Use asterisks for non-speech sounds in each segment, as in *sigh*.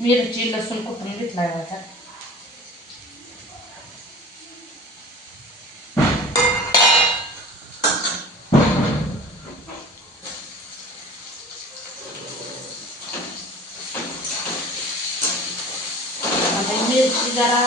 मिरची लसूण कुठून घेतला माझा. आता मिरची जरा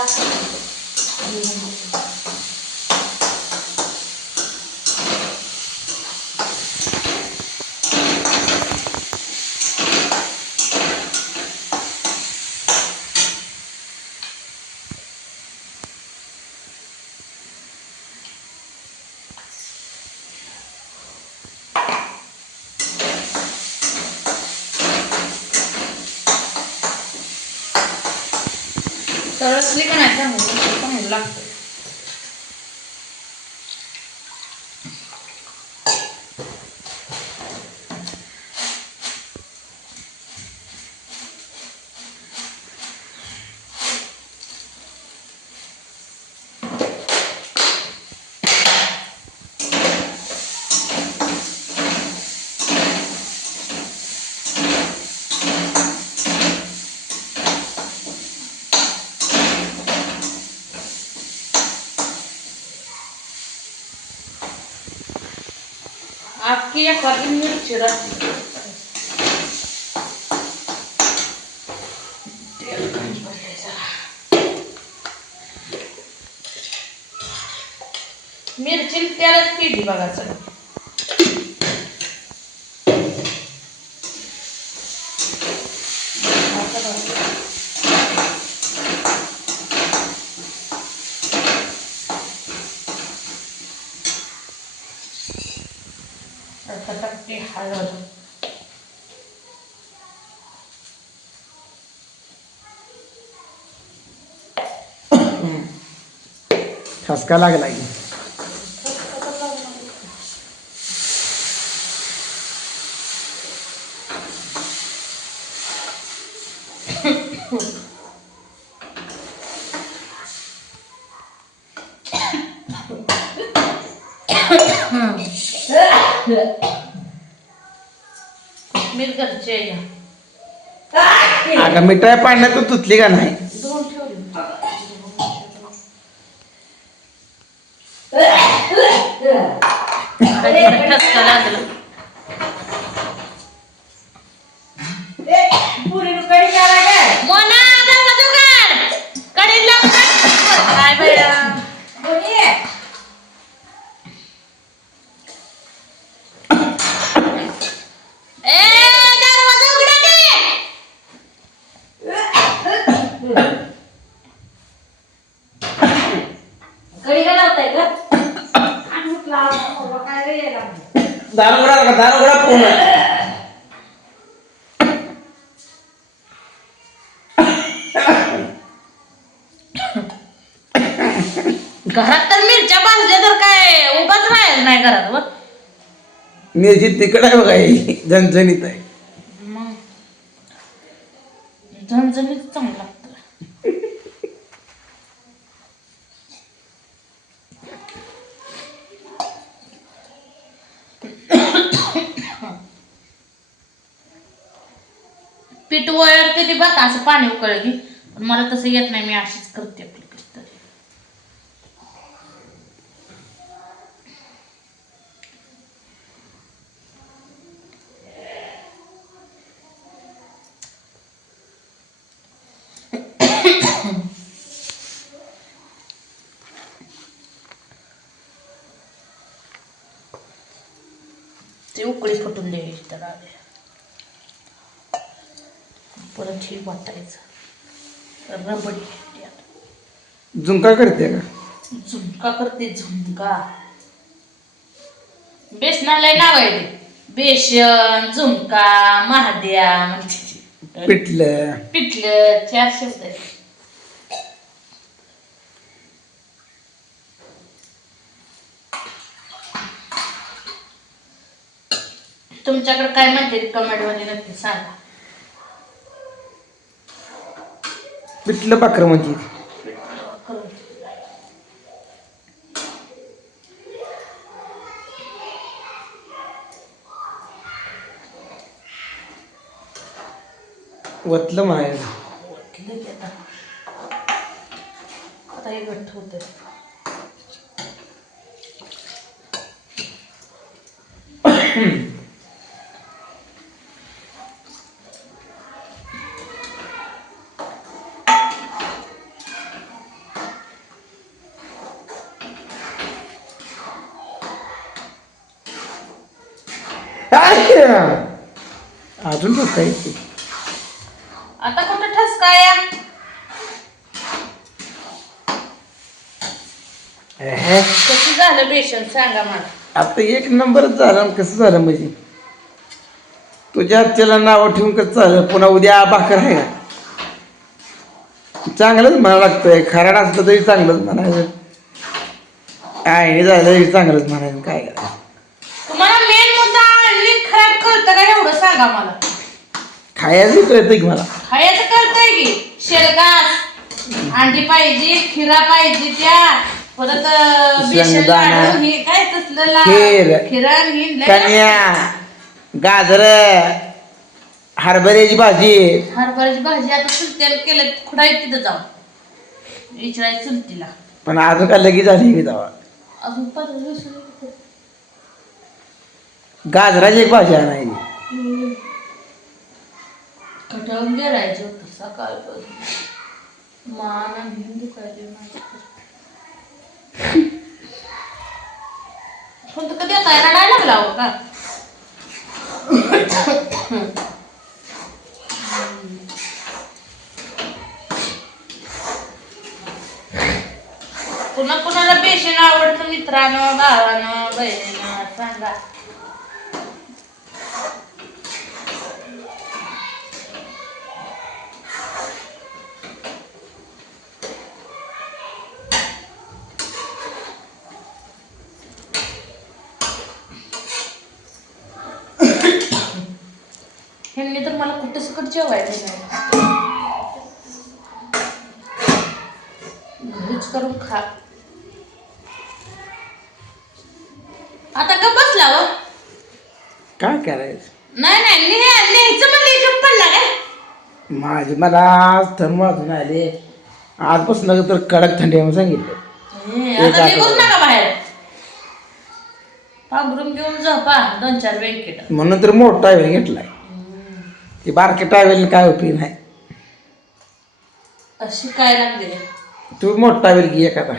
तळसली का नाही चांगली चांगलं लागतं aqui एखादी मिरची राहते तेल कमी पडलंय मिरची त्यालाच पिढी बघा सगळं टाकते हळद ठसका लागला की कोथमीर घरची आहे या. अगं मिठाई पाण्यात तुटली का नाही? दोन ठेवले. ठसका लागला घरात तर मिरच्या भाजल्या तर काय? उभाच राहायचं नाही घरात व मिरची तिकड आहे बघा ही झणझणीत आहे. मग? झणझणीत चांगलं लागतं. पीठ वळर कधी बघा असं पाणी उकळ की पण मला तसं येत नाही मी अशीच करते. ते उकळी फुटून द्यायची त्याला. परत हे वाटायचं. रबडी. झुंका करते का? झुमका करते झुमका बेसनाला नाव आहे ते. बेसन झुमका महाद्या म्हणजे पिठलं. पिठलं चार शब्द तुमच्याकडे काय म्हणते कमेंटमध्ये नक्की सांगा. पिठलं पाखर म्हणजे वतलं माहेर ठीक घट्ट *clears throat* अजून बघ काय ते. आता कुठं ठसकाया एहे, कसं झालं बेसन? सांगा मला. आता एक नंबरच झालं आणि कसं झालं म्हणजे? तुझ्या हातच्याला नाव ठेवून कसं झालं? पुन्हा उद्या भाकर आहे का? चांगलंच म्हणा लागतंय. खराड असलं तरी चांगलंच म्हणायचं. काय झालं तरी चांगलंच म्हणायचं. काय करायचं? तुम्हाला मेन मुद्दा खराब कळतं का एवढं? सांगा मला. खायचं कळतं की मला? खायचं कळतंय की. शेलगास अंडी पाहिजे खिरा पाहिजे त्या. परत बेसन शेंगदाणा, लाडू हे काय तसलं खीर, खिरा हे लय कन्या गाजर हरभऱ्याची भाजी. हरभऱ्याची भाजी आता चुलत्याला केलं खुडाय तिथं जाऊन? विचाराय चुलतीला पण अजून काय लगेच झाली की तेव्हा अजून विसरू गाजराची एक भाजी आणायची. कटावून गेलायचं होतं सकाळपासून. मान तर. पण तो कधी आता रडायला लागला हो का? पुन्हा कुणाला पेशंट आवडतं? मित्रानं भावानं बहिणीनं? सांगा. कुठं सकट जेवायचं नाही. घरीच करून खा. आता का बसला व काय करायचं? नाही नाही लिह- लिहायचं म्हणजे इकडं पडला काय? माझी मला आज वाजून आले. आजपासून तर कडक थंडी म्हणून सांगितलं. हे, बाहेर. पांघरून घेऊन झोपा दोन चार बँकेट म्हणून तर मोठा टायवेल घेतलाय. ती बारके टायवेल काय उपयोग नाही. अशी काय लागले तू मोठा टायवेल घे एखादा.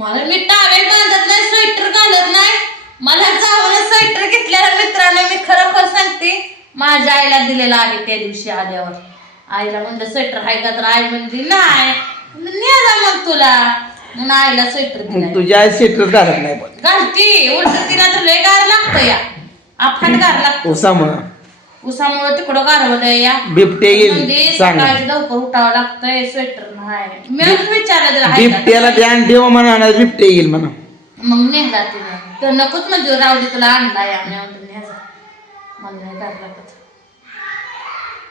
मला मी टावेल बांधत नाही स्वेटर घालत नाही. मला चावलं स्वेटर घेतलेलं मित्राने मी खरोखर सांगते माझ्या आईला दिलेला आहे त्या दिवशी आल्यावर. आईला म्हणलं स्वेटर आहे का? तर आई म्हणली नाही. म्हणलं, ने जा मग तुला. म्हणून आईला स्वेटर तुझ्या आई सेटच घालत नाही पण घालती. उलट तिला तर लय गार लागतं या. आफाट गार लागतं. उसामुळं. उसामुळं तिकडं गारवलं या बिबटे म्हणजे येईल लवकर उठावं लागतंय स्वेटर नाही. मी विचारलं तिला आहे का? बिबट्याला ध्यान ठेवा म्हणा बिबटे येईल म्हणा. मग नेला तिने तर नकोच म्हणजे राहू दे तुला आणला या. मी म्हणतो न्यायचा मला नाही करायला लागत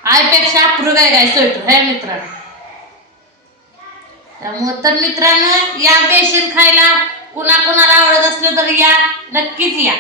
आईपेक्षा अप्रूव आहे काय स्वेटर हे मित्रांनो? त्यामुळं तर मित्रांनो या बेसन खायला कुणा कुणाला आवडत असलं तर या नक्कीच या.